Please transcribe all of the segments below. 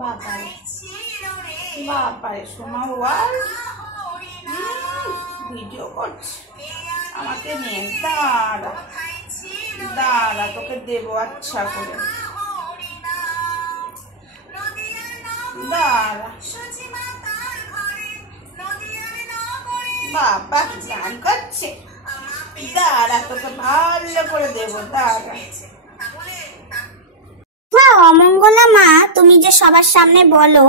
বাবারে বাবারে সোমা ওয়াল ভিডিও করছে আমাকে নিয়ে। দাঁড়া দাঁড়া তোকে দেবো আচ্ছা করে। দাঁড়া বাবা গান করছে। দাঁড়া তোকে ভালো করে দেবো। দাঁড়া। অমঙ্গলা মা, তুমি যে সবার সামনে বলো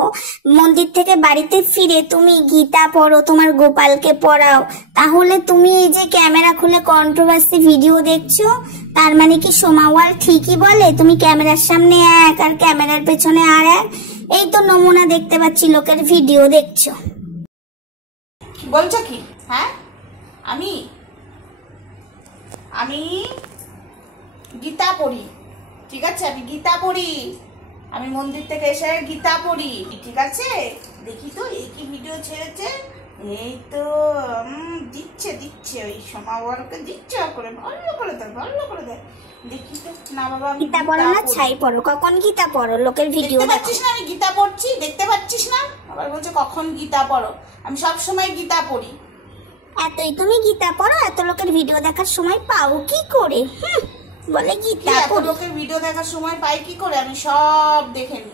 মন্দির থেকে বাড়িতে ফিরে তুমি গীতা পড়ো, তোমার গোপালকে পড়াও, তাহলে তুমি এই যে ক্যামেরা খুলে কন্ট্রোভার্সি ভিডিও দেখছো, তার মানে কি সোমা ওয়াল ঠিকই বলে? তুমি ক্যামেরার সামনে এক আর ক্যামেরার পেছনে আর এক। এই তো নমুনা দেখতে পাচ্ছি, লোকের ভিডিও দেখছো। বলছো কি? হ্যাঁ আমি আমি গীতা পড়ি, ঠিক আছে? আমি গীতা পড়ি, আমি মন্দির থেকে এসে গীতা পড়ি, ঠিক আছে? দেখি তো এই কি ভিডিও ছেড়েছে। এই তো দিচ্ছে দিচ্ছে ওই সোমা ওয়ালকে দিচ্ছে করে, ভালো করে দেয়, ভালো করে দেয়। দেখি তো। না বাবা গীতা পড়ো না ছাই পড়ো? কখন গীতা পড়ো? লোকের ভিডিও দেখতে পাচ্ছিস না আমি গীতা পড়ছি? দেখতে পাচ্ছিস না? আবার বলছে কখন গীতা পড়ো। আমি সব সময় গীতা পড়ি। এতই তুমি গীতা পড়ো, এত লোকের ভিডিও দেখার সময় পাও কি করে? বলে গীতা পড়ো। লোকের ভিডিও দেখার সময় পাই কি করে? আমি সব দেখে নি।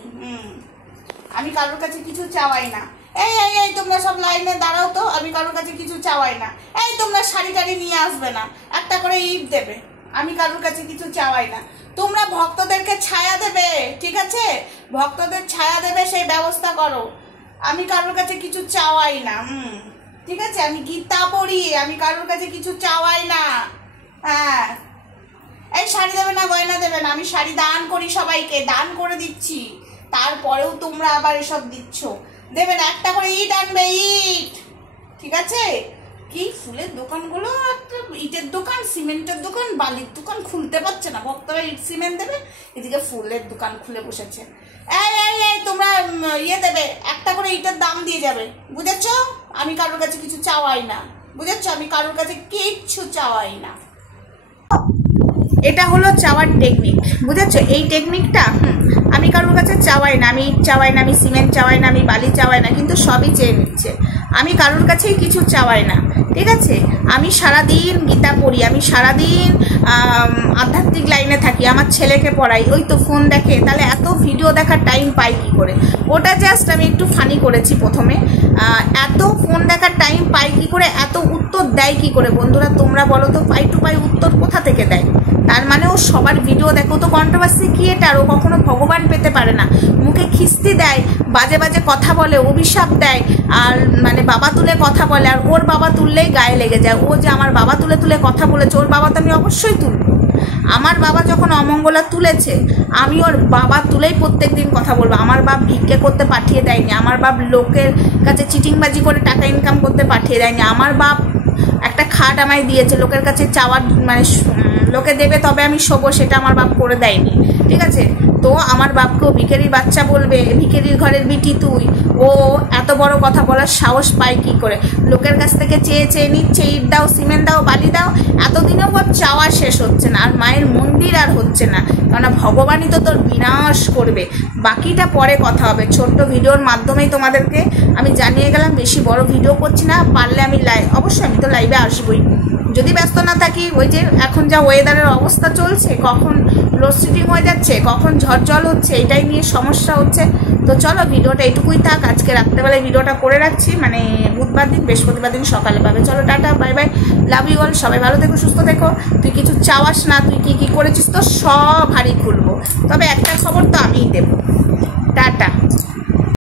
আমি কারোর কাছে কিছু চাওয়াই না। এই এই এই তোমরা সব লাইনে দাঁড়াও তো, আমি কারোর কাছে কিছু চাওয়াই না। এই তোমরা শাড়ি টাড়ি নিয়ে আসবে না, একটা করে ইট দেবে, আমি কারোর কাছে কিছু চাওয়াই না। তোমরা ভক্তদেরকে ছায়া দেবে, ঠিক আছে? ভক্তদের ছায়া দেবে সেই ব্যবস্থা করো। আমি কারোর কাছে কিছু চাওয়াই না। ঠিক আছে? আমি গীতা পড়ি, আমি কারোর কাছে কিছু চাওয়াই না। হ্যাঁ, এই শাড়ি দেবে না, গয়না দেবে না, আমি শাড়ি দান করি, সবাইকে দান করে দিচ্ছি। তারপরেও তোমরা আবার এসব দিচ্ছ। দেবে না, একটা করে ইট আনবে, ইট, ঠিক আছে? কি ফুলের দোকানগুলো, একটা ইটের দোকান, সিমেন্টের দোকান, বালির দোকান খুলতে পারছে না, ভক্তরা ইট সিমেন্ট দেবে, এদিকে ফুলের দোকান খুলে বসেছে। এই এই এই তোমরা ইয়ে দেবে, একটা করে ইটের দাম দিয়ে যাবে, বুঝেছো? আমি কারোর কাছে কিছু চাওয়াই না, বুঝেছো? আমি কারোর কাছে কিচ্ছু চাওয়াই না। এটা হলো চাওয়ার টেকনিক, বুঝেছো? এই টেকনিকটা আমি কারোর কাছে চাওয়াই না, আমি ইট চাওয়াই না, আমি সিমেন্ট চাওয়াই না, আমি বালি চাওয়াই না, কিন্তু সবই চেয়ে নিচ্ছে। আমি কারোর কাছেই কিছু চাওয়াই না, ঠিক আছে? আমি সারাদিন গীতা পড়ি, আমি সারাদিন আধ্যাত্মিক লাইনে থাকি, আমার ছেলেকে পড়াই, ওই তো ফোন দেখে, তাহলে এত ভিডিও দেখার টাইম পাই কি করে? ওটা জাস্ট আমি একটু ফানি করেছি প্রথমে। এত ফোন দেখার টাইম পাই কি করে? এত উত্তর দেয় কি করে? বন্ধুরা তোমরা বলো তো, পাই টু পাই উত্তর কোথা থেকে দেয়? তার মানে ও সবার ভিডিও দেখো তো কন্ট্রোভার্সি ক্রিয়েটার, ও কখনো ভগবান পেতে পারে না, মুখে খিস্তি দেয়, বাজে বাজে কথা বলে, অভিশাপ দেয়, আর মানে বাবা তুলে কথা বলে, আর ওর বাবা তুললেই গায়ে লেগে যায়। ও যে আমার বাবা তুলে তুলে কথা বলেছে, ওর বাবা তো আমি অবশ্যই তুলব। আমার বাবা যখন অমঙ্গলা তুলেছে, আমি ওর বাবা তুলেই প্রত্যেক দিন কথা বলবো। আমার বাপ ভিক্ষে করতে পাঠিয়ে দেয়নি, আমার বাপ লোকের কাছে চিটিংবাজি করে টাকা ইনকাম করতে পাঠিয়ে দেয়নি, আমার বাপ একটা খাট আমায় দিয়েছে, লোকের কাছে চাওয়ার মানে লোকে দেবে তবে আমি শোবো, সেটা আমার বাপ করে দেয়নি, ঠিক আছে? তো আমার বাপকেও ভিখারির বাচ্চা বলবে, ভিখারির ঘরের বিটি তুই, ও এত বড় কথা বলার সাহস পায় কি করে? লোকের কাছ থেকে চেয়ে চেয়ে নিচ্ছে, ইট দাও, সিমেন্ট দাও, বালি দাও, এতদিনেও ওর চাওয়া শেষ হচ্ছে না, আর মায়ের মন্দির আর হচ্ছে না, কেননা ভগবানই তো তোর বিনাশ করবে। বাকিটা পরে কথা হবে, ছোট্ট ভিডিওর মাধ্যমেই তোমাদেরকে আমি জানিয়ে গেলাম। বেশি বড় ভিডিও করছি না, পারলে আমি অবশ্যই আমি তো লাইভে আসবই, যদি ব্যস্ত না থাকি। ওই যে এখন যা ওয়েদারের অবস্থা চলছে, কখন লোডশেডিং হয়ে যাচ্ছে, কখন ঝড় জল হচ্ছে, এটাই নিয়ে সমস্যা হচ্ছে। তো চলো ভিডিওটা এইটুকুই থাক, আজকে রাত্রেবেলায় ভিডিওটা করে রাখছি, মানে বুধবার দিন, বৃহস্পতিবার দিন সকালে পাবে। চলো tata, bye bye, love you all, সবাই ভালো থেকো, সুস্থ থেকো। তুই কিছু চাওয়াস না, তুই কি কি করেছিস তো সব হারিয়ে খুলবো, তবে একটা খবর তো আমিই দেবো। টাটা।